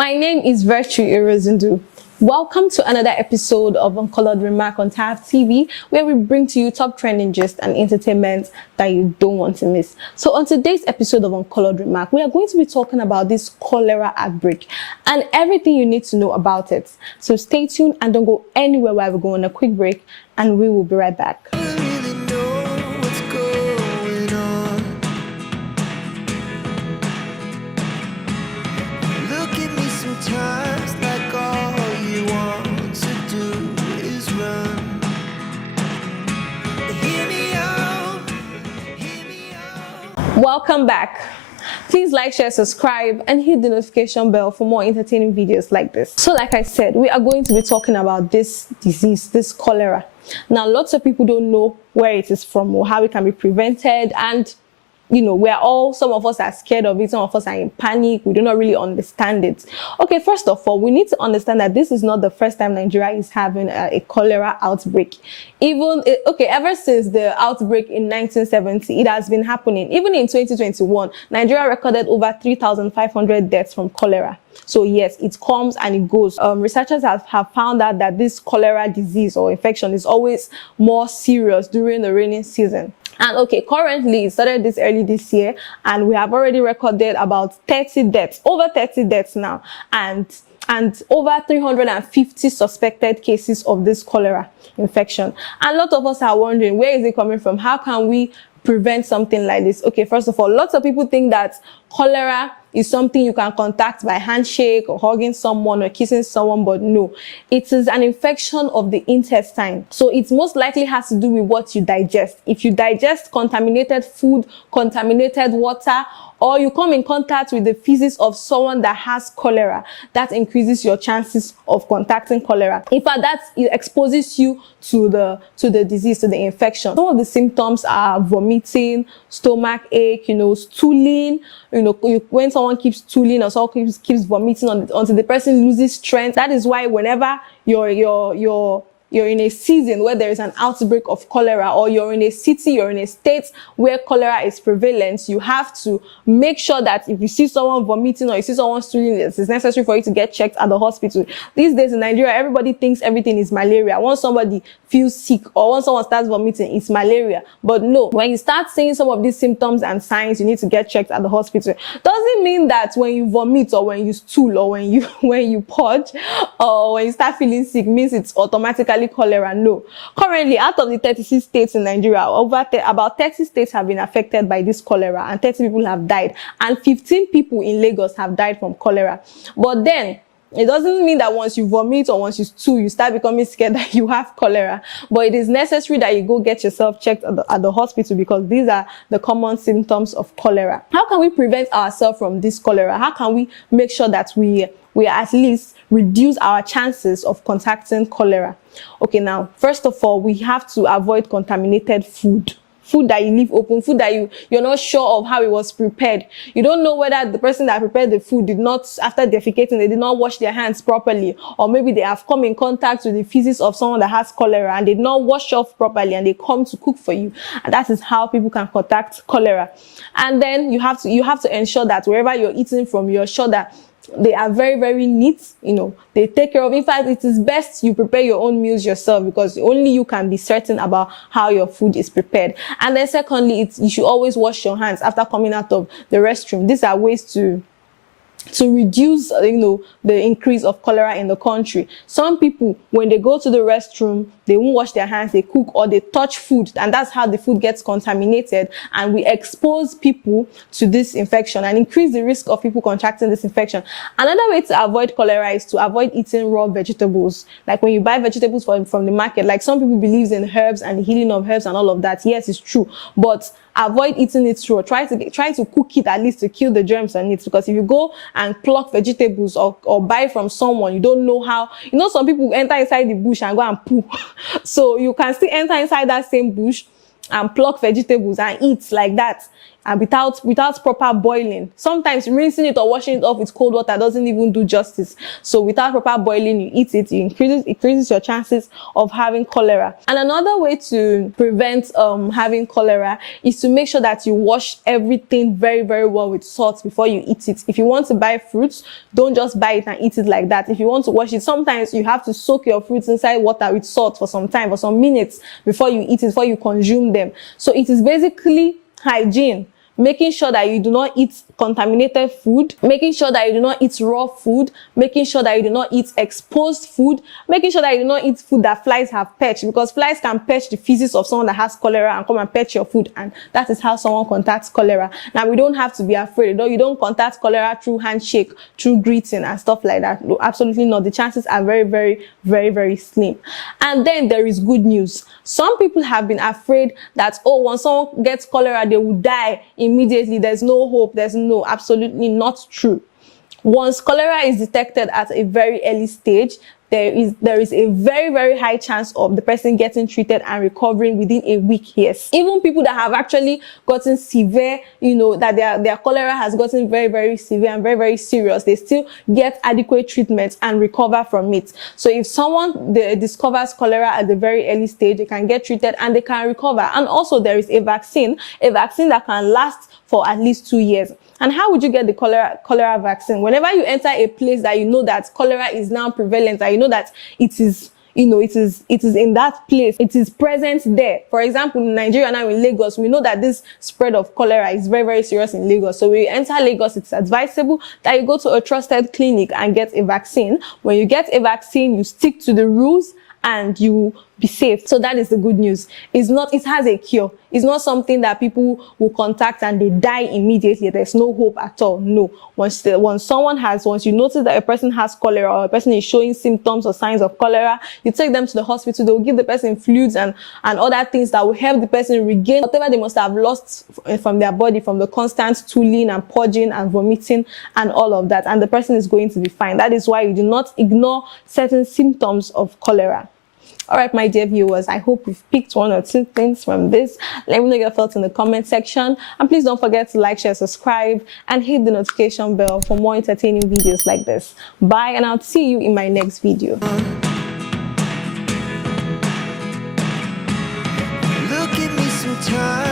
My name is Virtue Irozundu. Welcome to another episode of Uncolored Remark on TAF TV, where we bring to you top trending gist and entertainment that you don't want to miss. So on today's episode of Uncolored Remark, we are going to be talking about this cholera outbreak and everything you need to know about it. So stay tuned and don't go anywhere while we go on a quick break, and we will be right back. Sometimes like all you want to do is run. Hear me out, hear me out. Welcome back. Please like, share, subscribe, and hit the notification bell for more entertaining videos like this. So like I said, we are going to be talking about this disease, this cholera. Now, lots of people don't know where it is from or how it can be prevented, and some of us are scared of it, some of us are in panic, we do not really understand it. Okay, first of all, we need to understand that this is not the first time Nigeria is having a cholera outbreak. Ever since the outbreak in 1970, it has been happening. Even in 2021, Nigeria recorded over 3,500 deaths from cholera. So yes, it comes and it goes. Researchers have found out that this cholera disease or infection is always more serious during the rainy season. And okay, currently it started this early this year, and we have already recorded about 30 deaths, over 30 deaths now, and over 350 suspected cases of this cholera infection. And a lot of us are wondering, where is it coming from? How can we prevent something like this? Okay, first of all, lots of people think that cholera is something you can contact by handshake or hugging someone or kissing someone, but no, it is an infection of the intestine. So it most likely has to do with what you digest. If you digest contaminated food, contaminated water, or you come in contact with the feces of someone that has cholera, that increases your chances of contacting cholera. In fact, that exposes you to the disease, to the infection. Some of the symptoms are vomiting, stomach ache, stooling. When someone keeps stooling or someone keeps vomiting until the person loses strength. That is why whenever you're in a season where there is an outbreak of cholera, or you're in a city, you're in a state where cholera is prevalent, you have to make sure that if you see someone vomiting or you see someone stooling, it's necessary for you to get checked at the hospital. These days in Nigeria, everybody thinks everything is malaria. Once somebody feels sick or once someone starts vomiting, it's malaria. But no, when you start seeing some of these symptoms and signs, you need to get checked at the hospital. Doesn't mean that when you vomit or when you stool or when you purge or when you start feeling sick means it's automatically cholera. No. Currently, out of the 36 states in Nigeria, about 30 states have been affected by this cholera, and 30 people have died, and 15 people in Lagos have died from cholera. But then, it doesn't mean that once you vomit or once you stool, you start becoming scared that you have cholera. But it is necessary that you go get yourself checked at the hospital, because these are the common symptoms of cholera. How can we prevent ourselves from this cholera? How can we make sure that we at least reduce our chances of contacting cholera? Okay, now, first of all, we have to avoid contaminated food that you leave open, food that you're not sure of how it was prepared. You don't know whether the person that prepared the food did not, after defecating, they did not wash their hands properly, or maybe they have come in contact with the feces of someone that has cholera and they did not wash off properly, and they come to cook for you. And that is how people can contact cholera. And then you have to ensure that wherever you're eating from, you're sure that they are very, very neat. They take care of. In fact, it is best you prepare your own meals yourself, because only you can be certain about how your food is prepared. And then secondly, you should always wash your hands after coming out of the restroom. These are ways to reduce the increase of cholera in the country. Some people, when they go to the restroom, they won't wash their hands, they cook or they touch food, and that's how the food gets contaminated, and we expose people to this infection and increase the risk of people contracting this infection. Another way to avoid cholera is to avoid eating raw vegetables. Like when you buy vegetables from the market, like some people believe in herbs and the healing of herbs and all of that. Yes, it's true, but avoid eating it raw. Try to cook it at least to kill the germs on it, because if you go and pluck vegetables or buy from someone, you don't know how. Some people enter inside the bush and go and poo. So you can still enter inside that same bush and pluck vegetables and eat like that. and without proper boiling. Sometimes rinsing it or washing it off with cold water doesn't even do justice. So without proper boiling, you eat it, it increases your chances of having cholera. And another way to prevent having cholera is to make sure that you wash everything very, very well with salt before you eat it. If you want to buy fruits, don't just buy it and eat it like that. If you want to wash it, sometimes you have to soak your fruits inside water with salt for some time, for some minutes before you eat it, before you consume them. So it is basically hygiene, making sure that you do not eat contaminated food, making sure that you do not eat raw food, making sure that you do not eat exposed food, making sure that you do not eat food that flies have perched, because flies can perch the feces of someone that has cholera and come and perch your food, and that is how someone contacts cholera. Now, we don't have to be afraid. You don't contact cholera through handshake, through greeting and stuff like that. No, absolutely not. The chances are very, very, very, very slim. And then there is good news. Some people have been afraid that, oh, once someone gets cholera, they will die immediately. There's no hope. There's no, absolutely not true. Once cholera is detected at a very early stage, there is a very, very high chance of the person getting treated and recovering within a week. Yes, even people that have actually gotten severe, that their cholera has gotten very, very severe and very, very serious, they still get adequate treatment and recover from it. So if someone discovers cholera at the very early stage, they can get treated and they can recover. And also there is a vaccine that can last for at least 2 years. And how would you get the cholera vaccine? Whenever you enter a place that you know that cholera is now prevalent, and you know that it is in that place, it is present there. For example, in Nigeria now, in Lagos, we know that this spread of cholera is very, very serious in Lagos. So when you enter Lagos, it's advisable that you go to a trusted clinic and get a vaccine. When you get a vaccine, you stick to the rules and you be safe. So that is the good news. It has a cure. It's not something that people will contact and they die immediately. There's no hope at all. No. Once you notice that a person has cholera or a person is showing symptoms or signs of cholera, you take them to the hospital. They will give the person fluids and other things that will help the person regain whatever they must have lost from their body, from the constant stooling and purging and vomiting and all of that. And the person is going to be fine. That is why you do not ignore certain symptoms of cholera. All right, my dear viewers, I hope you've picked 1 or 2 things from this. Let me know your thoughts in the comment section. And please don't forget to like, share, subscribe, and hit the notification bell for more entertaining videos like this. Bye, and I'll see you in my next video. Look at me sometimes.